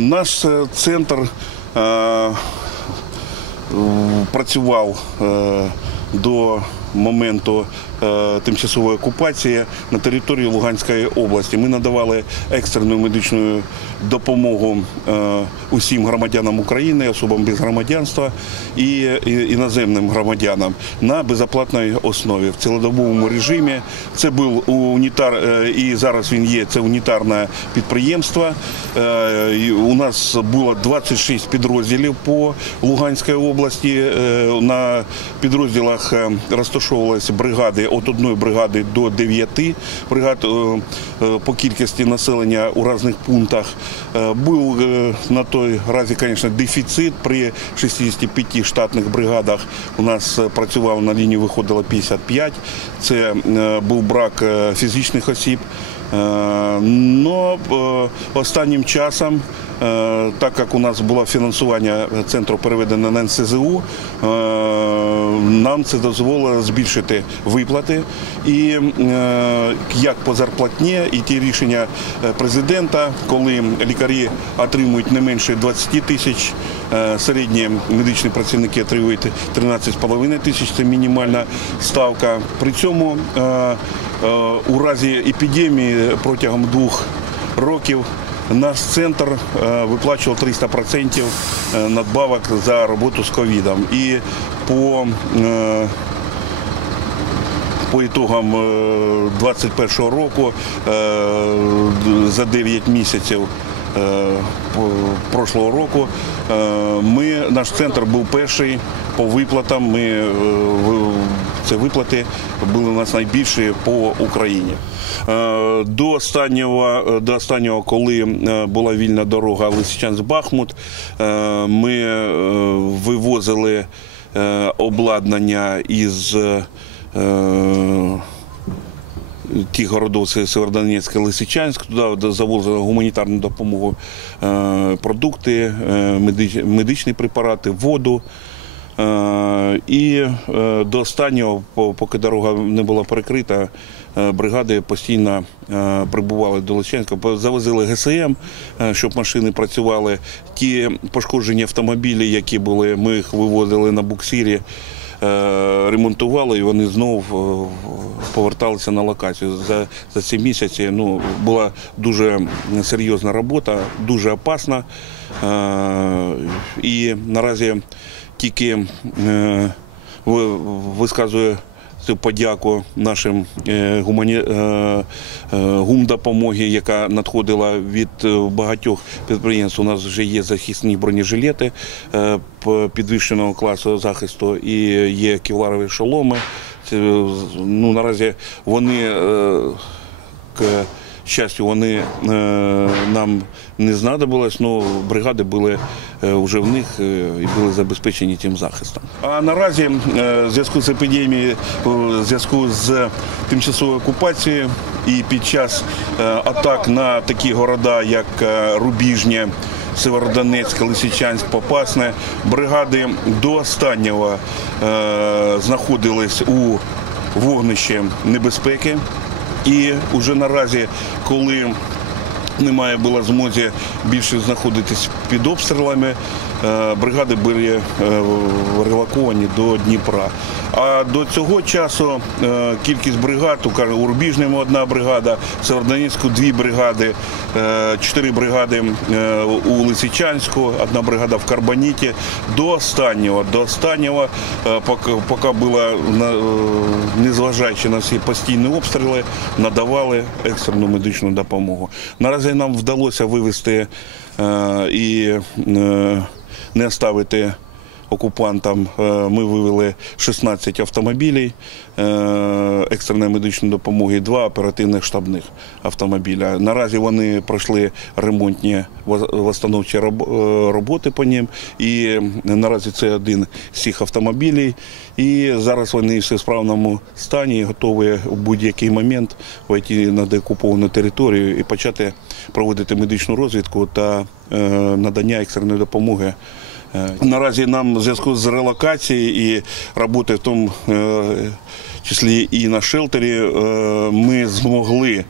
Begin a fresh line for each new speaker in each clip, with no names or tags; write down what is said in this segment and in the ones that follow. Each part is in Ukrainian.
Наш е, центр е, е, працював до моменту е, тимчасової окупації на території Луганської області. Ми надавали екстрену медичну допомогу е, усім громадянам України, особам без громадянства і іноземним громадянам на безоплатній основі в цілодобовому режимі. Це був унітар е, і зараз він є. Це унітарне підприємство. У нас було 26 підрозділів по Луганській області. На підрозділах е, розташовувалися бригади від одної бригади до 9 бригад е, е, по кількості населення у різних пунктах. Е, Був на той разі, звісно, дефіцит при 65 штатних бригадах. У нас працювало на лінії, виходило 55. Це був брак фізичних осіб. Но останнім часом, так як у нас було фінансування центру переведено на НСЗУ, нам це дозволило збільшити виплати. І е, як по зарплатні, і ті рішення е, президента, коли лікарі отримують не менше 20 тисяч, е, середні медичні працівники отримують 13,5 тисяч, це мінімальна ставка. При цьому у разі епідемії протягом двох років наш центр виплачував 300% надбавок за роботу з ковідом. І по е, по ітогам 2021 року е, за 9 місяців е, прошлого року е, ми, наш центр був перший по виплатам. Ми, е, це виплати були у нас найбільші по Україні. Е, До останнього, е, до останнього, коли е, була вільна дорога Лисичанськ-Бахмут, е, ми е, вивозили е, обладнання із е, тих городов це Лисичанськ, туди завозили гуманітарну допомогу, е, продукти, е, медичні препарати, воду. Е, І е, до останнього, поки дорога не була перекрита, е, бригади постійно прибували до Личанська, По- завозили ГСМ, щоб машини працювали. Ті пошкоджені автомобілі, які були, ми їх вивозили на буксирі ремонтували, і вони знову поверталися на локацію. За, за ці місяці ну, була дуже серйозна робота, дуже опасна. І наразі тільки е, ви- висказую цю подяку нашим е, гумані... е, гумдопомоги, яка надходила від багатьох підприємств. У нас вже є захисні бронежилети підвищеного класу захисту і є кевларові шоломи. Ну, наразі вони к щастю, вони е, нам не знадобилось, але бригади були е, вже в них е, і були забезпечені тим захистом. А наразі в зв'язку з епідемією, в зв'язку з тимчасовою окупацією і під час атак на такі города, як Рубіжня, Северодонецьк, Лисичанськ, Попасне, бригади до останнього знаходились у вогнищі небезпеки. І вже наразі, коли немає було змозі більше знаходитись під обстрілами, е, бригади були релаковані до Дніпра. А до цього часу е, кількість бригад, у Рубіжному одна бригада, в Северодонецьку дві бригади, е, чотири бригади е, у Лисичанську, одна бригада в Карбоніті. До останнього, до останнього, поки, було, незважаючи на всі постійні обстріли, надавали екстрену медичну допомогу. Наразі нам вдалося вивести і не оставити окупантам. Е, Ми вивели 16 автомобілів е, екстреної медичної допомоги, два оперативних штабних автомобіля. Наразі вони пройшли ремонтні восстановчі е, роботи по ним. І наразі це один з цих автомобілів. І зараз вони в справному стані, готові у будь-який момент вийти на деокуповану територію і почати проводити медичну розвідку та надання екстреної допомоги. Е, Наразі нам в зв'язку з релокацією і роботи в тому е, числі і на шелтері, е, ми змогли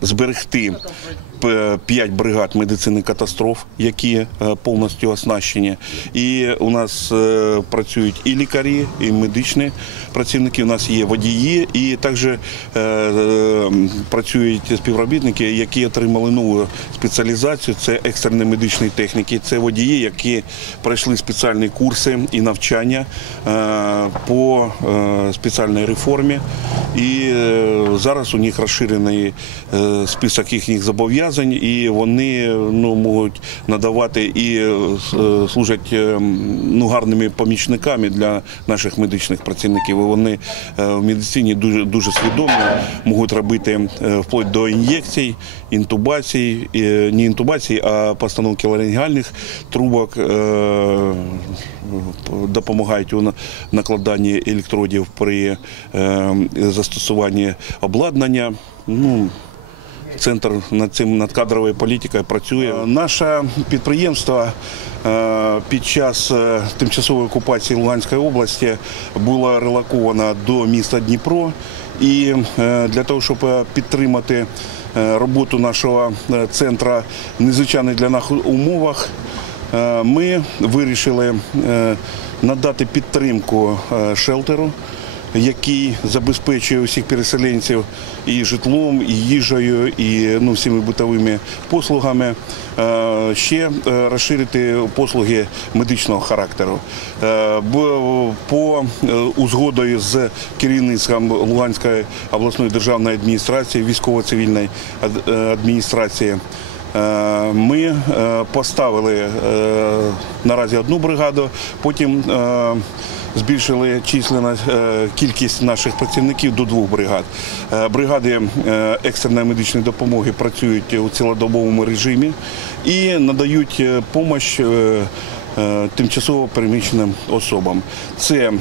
зберегти 5 бригад медицини катастроф, які е, повністю оснащені. І у нас е, працюють і лікарі, і медичні працівники. У нас є водії, і також е, працюють співробітники, які отримали нову спеціалізацію. Це екстрені медичні техніки. Це водії, які пройшли спеціальні курси і навчання по спеціальній реформі. І зараз у них розширений список їхніх зобов'язань, і вони ну, можуть надавати і е, служать е, ну, гарними помічниками для наших медичних працівників. Вони е, в медицині дуже, дуже свідомо можуть робити вплоть до ін'єкцій, інтубацій, не інтубацій, а постановки ларингеальних трубок. допомагають у накладанні електродів при застосуванні обладнання. Ну, Центр над цим над кадровою політикою працює. Наше підприємство е, під час е, тимчасової окупації Луганської області було релоковано до міста Дніпро. І е, для того, щоб е, підтримати е, роботу нашого е, центру в незвичайних для нас умовах, Е, Ми вирішили е, надати підтримку е, шелтеру, який забезпечує усіх переселенців і житлом, і їжею, і ну, всіми бутовими послугами. Е, Ще е, розширити послуги медичного характеру. Е, По узгодою з керівництвом Луганської обласної державної адміністрації, військово-цивільної ад- адміністрації. Ми поставили наразі одну бригаду, потім збільшили численна е, кількість наших працівників до двох бригад. Е, Бригади е, екстреної медичної допомоги працюють у цілодобовому режимі і надають допомогу тимчасово переміщеним особам. Це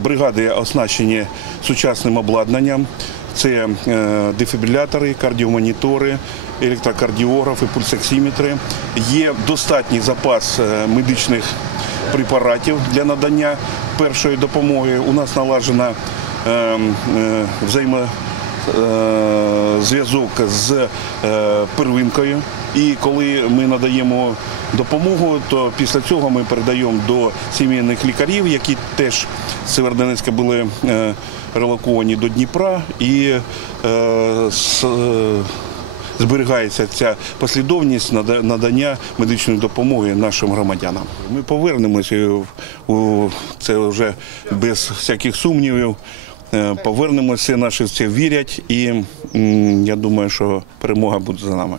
бригади оснащені сучасним обладнанням. Це дефібрилятори, кардіомонітори, електрокардіографи, пульсоксиметри. Є достатній запас медичних препаратів для надання першої допомоги. У нас налажена е, е, взаємо е, з е, первинкою. І коли ми надаємо допомогу, то після цього ми передаємо до сімейних лікарів, які теж з Северодонецька були релоковані до Дніпра, і зберігається ця послідовність нада- надання медичної допомоги нашим громадянам. Ми повернемося у це вже без всяких сумнівів. Е, Повернемося, наші в вірять, і я думаю, що перемога буде за нами.